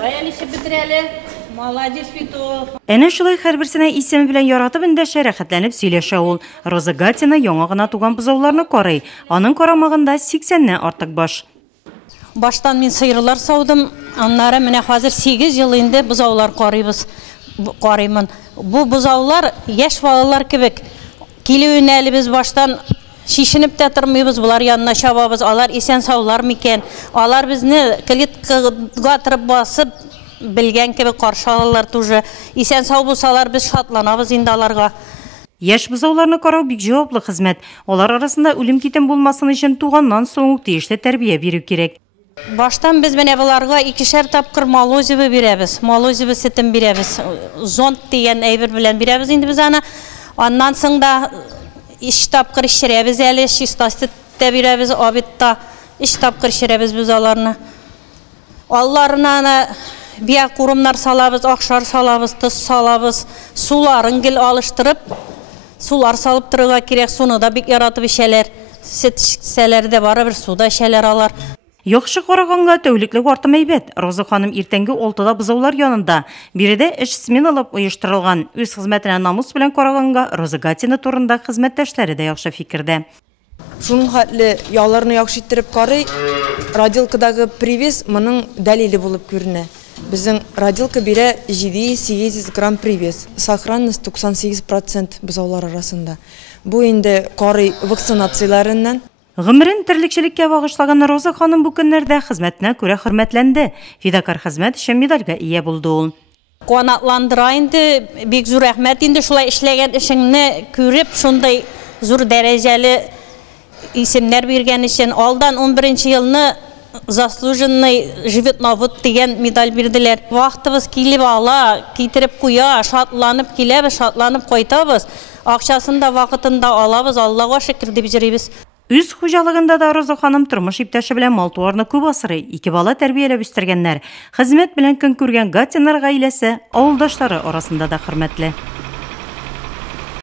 Давай әлише бетерәле. Молодец бит ул. Әнә шулай һәрберсенә исеме белән яратып эндәшә, рәхәтләнеп сөйләшә ул. Роза Гатина яңа гына туган бозауларны карый. Аның карамагында 80-нән артык баш. Баштан мин сыйырлар саудым. Аннары менә хәзер 8 ел инде бозаулар карыйбыз. Карыймын. Бу бозаулар яшь балалар кебек. Килүен әле без баштан шишенеп тә тормыйбыз, булар янына чабабыз. Алар исән саулар микән? Алар безне килиткага торып басып белгән кебек каршы алалар тоже. Исән сау булсалар без шатланабыз инде аларга. Яшь бозауларны карау бик җаваплы хезмәт. Алар арасында үлем китем булмасын өчен туганнан соң ук тиешле тәрбия бирү кирәк. Баштан без менә буларга 2-шәр тапкыр молозиво бирәбез. Молозиво сөтен бирәбез. Зонт дигән әйбер белән бирәбез инде без аны. Аннан соң да 3 тапкыр ишерәбез әле, чистасы тә бирәбез, обедта 3 тапкыр ишерәбез без аларны. Алларына бия курымнар салабыз, акшар салабыз, тыз салабыз, суларын гел алыштырып, сулар салып торырга кирәк, суны да бик яратып ишәләр. Сөт ишсәләр дә барыбер суда ишәләр алар. Яхшы караганга тәүлеклек артым әйбәт. Роза ханым иртәнге 6-да бозаулар янында. Биредә эш сменалап оештырылган. Үз хезмәтенә намус белән караганга Роза Гатина турында хезмәттәшләре дә яхшы фикердә. Шуның хәтле ялларны яхшы иттереп карый, родилкадагы привес моның дәлиле булып күренә. Безнең родилка бирә 700-800 грамм привес. Сохранность 98% бозаулар арасында. Бу инде карый вакцинацияларыннан. Гомерен терлекчелеккә багышлаган Роза ханым бу көннәрдә хезмәтенә күрә хөрмәтләнде. Фидакар хезмәт өчен медальгә ия булды ул. Канатландыра инде, бик зур рәхмәт инде шулай эшләгән эшеңне күреп, шундай зур дәрәҗәле исемнәр биргән өчен. Алдан 11-нче елны заслуженный животновод дигән медаль бирделәр. Вакытыбыз килеп ала, китереп куя, шатланып киләбез, шатланып кайтабыз. Акчасын да вакытында алабыз, Аллага шөкер дип җырыйбыз. Үз хуҗалыгында да Роза ханым тормыш иптәше белән мал-туарны күп асрый. 2 бала тәрбияләп үстергәннәр. Хезмәт белән көн күргән Гатинар гаиләсе авылдашлары арасында да хөрмәтле.